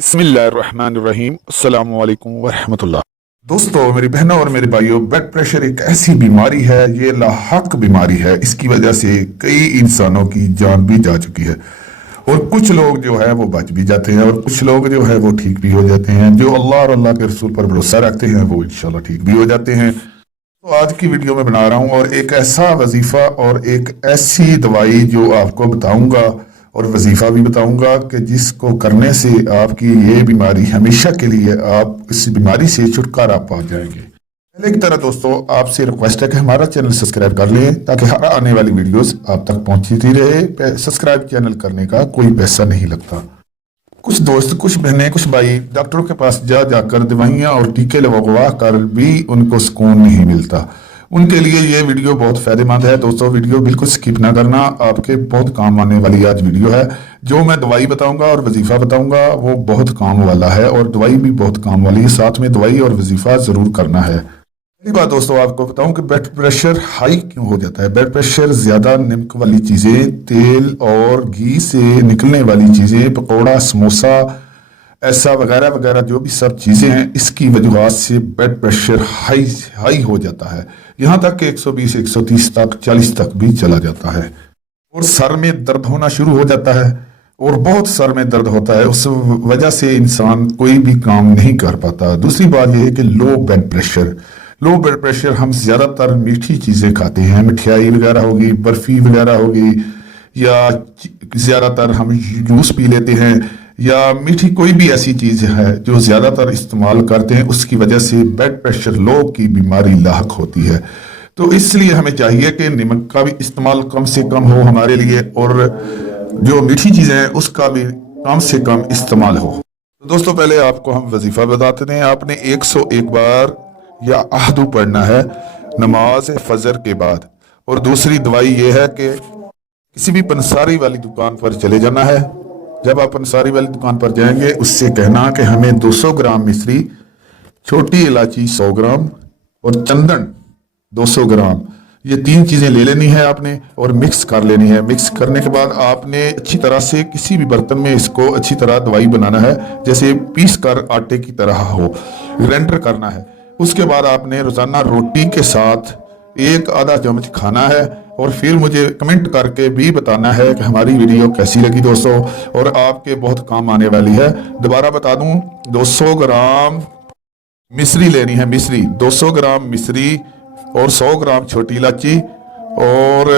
बिस्मिल्लाहिर्रहमानिर्रहीम अस्सलामु अलैकुम वरहमतुल्लाह। दोस्तों, मेरी बहनों और मेरे भाइयों, ब्लड प्रेशर एक ऐसी बीमारी है, ये लाहक बीमारी है। इसकी वजह से कई इंसानों की जान भी जा चुकी है और कुछ लोग जो है वो बच भी जाते हैं और कुछ लोग जो है वो ठीक भी हो जाते हैं। जो अल्लाह और अल्लाह के रसूल पर भरोसा रखते हैं वो इंशाल्लाह ठीक भी हो जाते हैं। तो आज की वीडियो में बना रहा हूँ और एक ऐसा वजीफा और एक ऐसी दवाई जो आपको बताऊंगा और वजीफा भी बताऊंगा कि जिसको करने से आपकी ये बीमारी हमेशा के लिए आप इस बीमारी से छुटकारा पा जाएंगे। पहले की तरह दोस्तों, आपसे रिक्वेस्ट है कि हमारा चैनल सब्सक्राइब कर लें ताकि हर आने वाली वीडियोस आप तक पहुंचती रहे। सब्सक्राइब चैनल करने का कोई पैसा नहीं लगता। कुछ दोस्त, कुछ बहनें, कुछ भाई डॉक्टरों के पास जाकर दवाइयाँ और टीके लगवा कर भी उनको सुकून नहीं मिलता। उनके लिए ये वीडियो बहुत फायदेमंद है। दोस्तों, वीडियो बिल्कुल स्किप ना करना, आपके बहुत काम आने वाली आज वीडियो है। जो मैं दवाई बताऊंगा और वजीफा बताऊंगा वो बहुत काम वाला है और दवाई भी बहुत काम वाली है। साथ में दवाई और वजीफा जरूर करना है। पहली बात दोस्तों, आपको बताऊं कि ब्लड प्रेशर हाई क्यों हो जाता है। ब्लड प्रेशर ज्यादा नमक वाली चीजें, तेल और घी से निकलने वाली चीजें, पकौड़ा, समोसा, ऐसा वगैरह वगैरह जो भी सब चीजें हैं, इसकी वजूहात से ब्लड प्रेशर हाई हो जाता है। यहाँ तक कि 120, 130 तक, 40 तक भी चला जाता है और सर में दर्द होना शुरू हो जाता है और बहुत सर में दर्द होता है। उस वजह से इंसान कोई भी काम नहीं कर पाता। दूसरी बात यह है कि लो ब्लड प्रेशर हम ज्यादातर मीठी चीजें खाते हैं, मिठाई वगैरह होगी, बर्फी वगैरह होगी, या ज्यादातर हम जूस पी लेते हैं, या मीठी कोई भी ऐसी चीज है जो ज्यादातर इस्तेमाल करते हैं, उसकी वजह से ब्लड प्रेशर लो की बीमारी लाहक होती है। तो इसलिए हमें चाहिए कि नमक का भी इस्तेमाल कम से कम हो हमारे लिए और जो मीठी चीजें हैं उसका भी कम से कम इस्तेमाल हो। तो दोस्तों, पहले आपको हम वजीफा बताते हैं। आपने 101 बार या आहदू पढ़ना है नमाज फजर के बाद। और दूसरी दवाई यह है कि किसी भी पंसारी वाली दुकान पर चले जाना है। जब आप पंसारी वाली दुकान पर जाएंगे, उससे कहना कि हमें 200 ग्राम मिश्री, छोटी इलायची 100 ग्राम और चंदन 200 ग्राम, ये 3 चीजें ले लेनी है आपने और मिक्स कर लेनी है। मिक्स करने के बाद आपने अच्छी तरह से किसी भी बर्तन में इसको अच्छी तरह दवाई बनाना है, जैसे पीस कर आटे की तरह हो, ग्राइंडर करना है। उसके बाद आपने रोजाना रोटी के साथ 1 आधा चम्मच खाना है और फिर मुझे कमेंट करके भी बताना है कि हमारी वीडियो कैसी लगी दोस्तों, और आपके बहुत काम आने वाली है। दोबारा बता दूं, 200 ग्राम मिश्री लेनी है, मिश्री 200 ग्राम मिश्री और 100 ग्राम छोटी इलायची और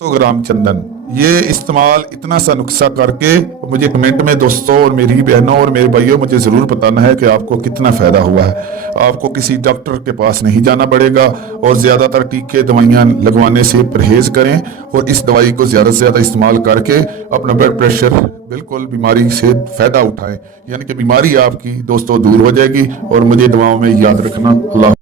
100 ग्राम चंदन। ये इस्तेमाल इतना सा नुस्खा करके मुझे कमेंट में दोस्तों और मेरी बहनों और मेरे भाइयों मुझे ज़रूर बताना है कि आपको कितना फ़ायदा हुआ है। आपको किसी डॉक्टर के पास नहीं जाना पड़ेगा और ज़्यादातर टीके दवाइयाँ लगवाने से परहेज़ करें और इस दवाई को ज़्यादा से ज़्यादा इस्तेमाल करके अपना ब्लड प्रेशर बिल्कुल बीमारी से फ़ायदा उठाएं, यानी कि बीमारी आपकी दोस्तों दूर हो जाएगी। और मुझे दुआओं में याद रखना। अल्लाह।